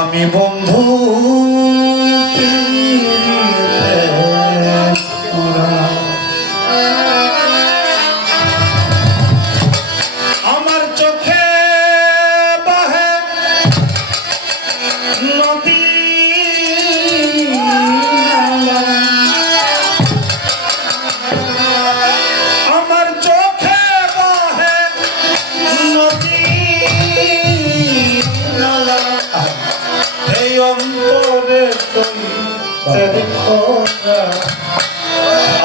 আমি বন্ধু আমার চোখে বাহে নদী আমার চোখে বাহে নদী এই অন্তরে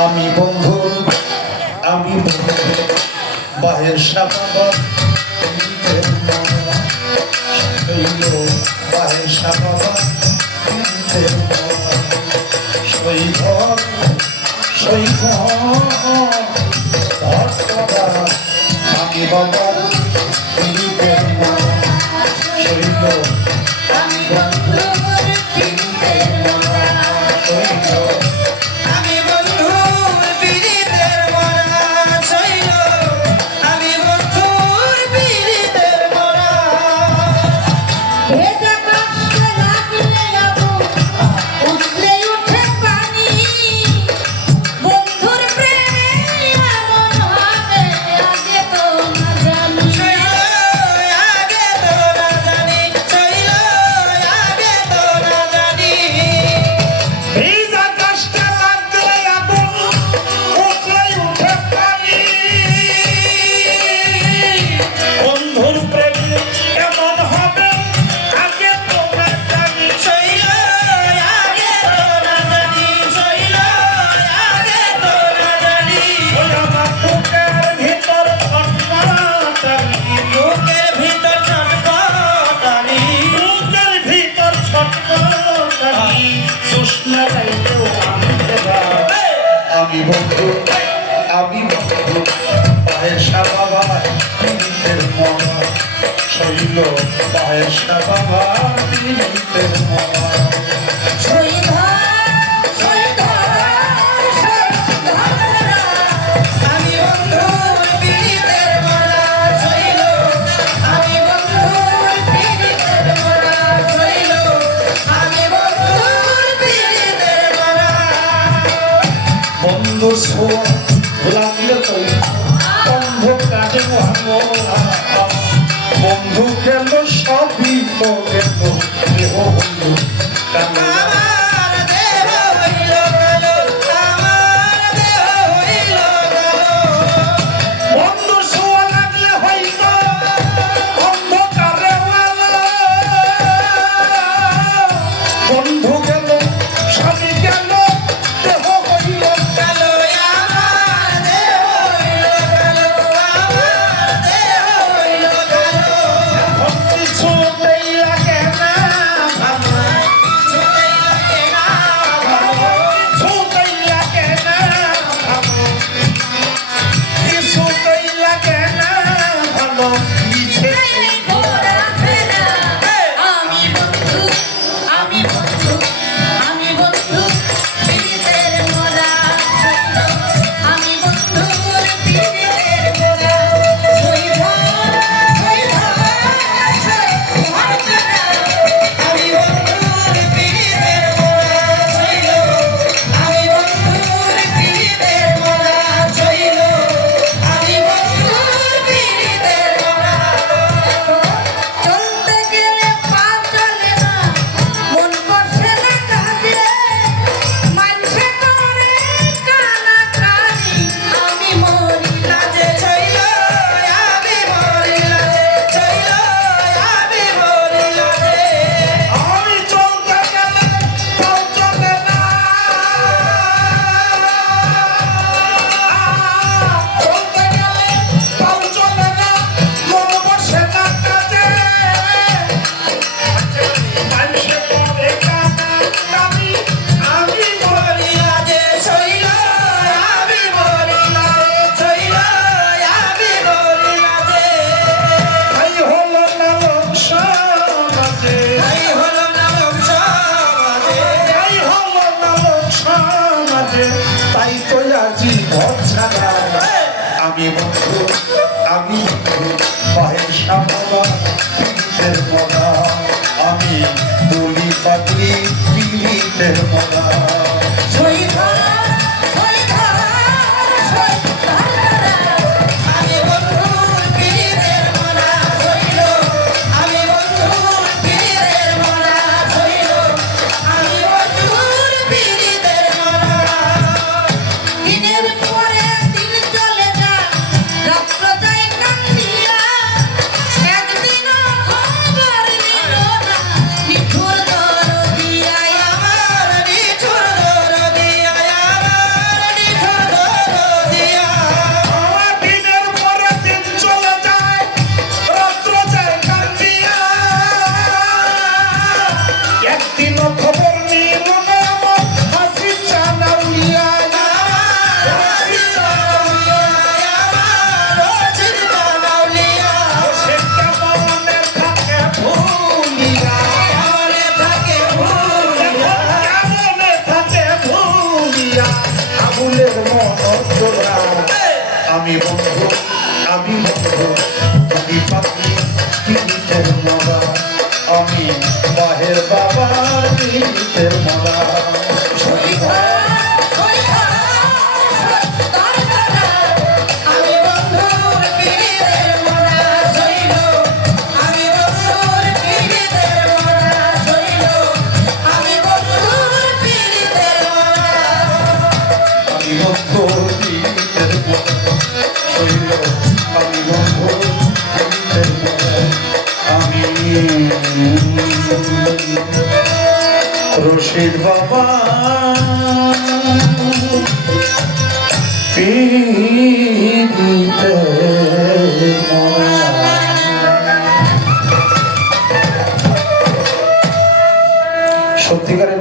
আমি বন্ধু বাহের সাবা বাহের সাবা শৈব শৈব আমি বাবা শৈব আমি বন্ধু বাহের সাবা শৈল বাহের সাবা বন্ধু ছোঁয়া লাগলে তো অন্ধকারে বন্ধু গেল সবই তো গেল দেহ বন্ধু বন্ধু ছোঁয়া লাগলে হয়তো অন্ধকারে বন্ধু গেল সবই গেল দেহ হইল কিছুতেই লাগে না পীড়িতের মরা আমি বলি পাগলি পীড়িতের মরা আমি বন্ধু তুমি পাখি পীড়িতের মরা আমি বাহের বাবা পীড়িতের মরা রশিদ বাবা পীড়িতের মরা সত্যিকারের